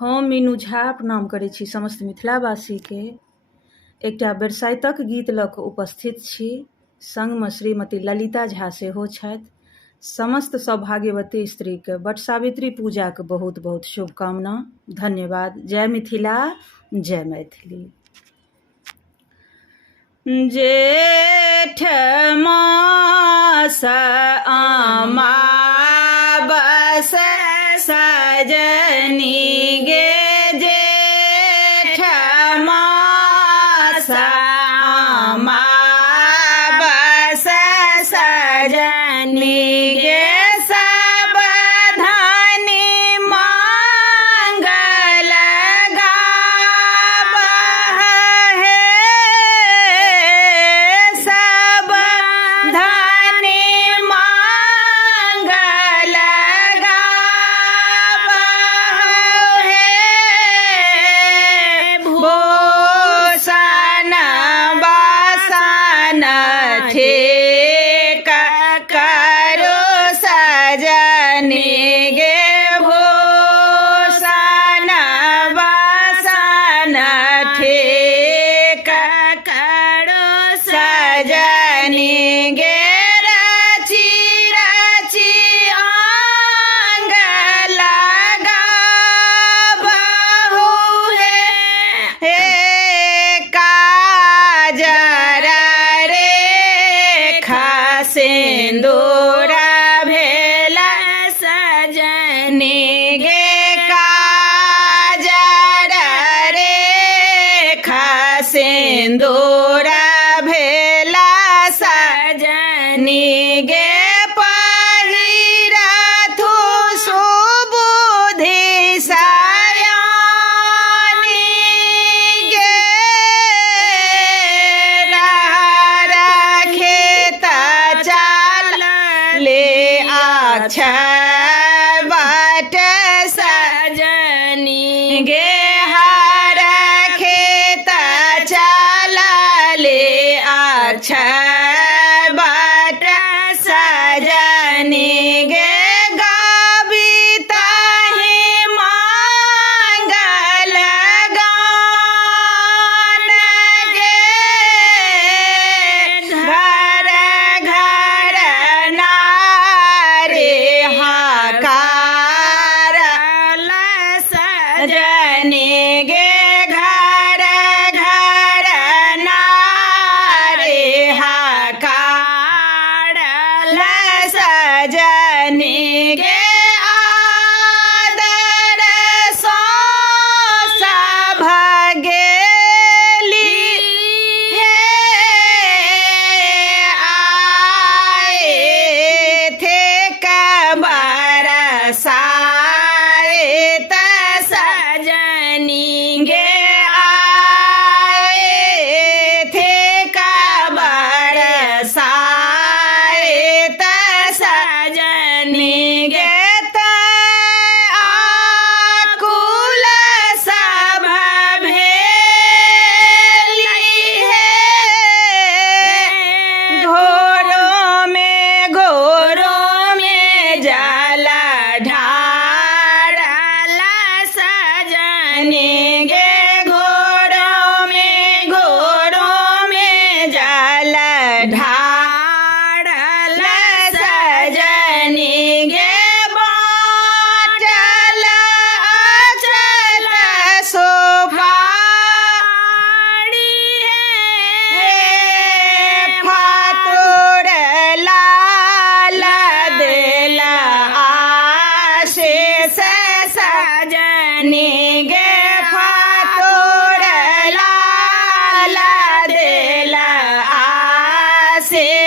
हम मीनू झा प्रणाम करै छी समस्त मिथिलावासीके। एकटा बरसाइतक गीत लऽ कऽ उपस्थित छी। संगमे श्रीमती ललिता झा सेहो छथि। समस्त सौभाग्यवती स्त्रीके वट सावित्री पूजाके बहुत बहुत शुभकामना। धन्यवाद। जय मिथिला, जय मैथिली। जेठ मास अमावस सजनी गे, जेठ मास अमावस सजनी गे, सब धनी मंगल गावह हे, सब धनी मंगल गावह हे। भूषण बासन ठीक करो सजनी गे, भूषण बासन ठीक करो सजनी गे, रची रची आंग लगाबहु हे, काजर रेखा सिंदूर भेला सजनी गे, काजर रेखा सिंदूर भेला सजनी गे, पहिरथु सुबुद्धि सयानी गे, रहर खेत चाल ले अक्षय बट सजनी गे, हर खेत चाल ले अक्षय बट सजनी गे, गाबी ताहि मंगल गान गे, घर घर नारी हाकार सजनी गे, घर घर नारी हाकार सजनी गे, आदर सो सभ गेली हे, आए थे बरसाइत सजनी गे, आए थे बरसाइत सजनी गे, आकुल सभ भेली हे, घोरों में जल ढारल सजनी गे, घोरों में जल ढारल सजनी गे, बाटल अचल सुपारी हे, फातुर लाल दिल आशीष सजनी गे, फातुर लाल दिल आशीष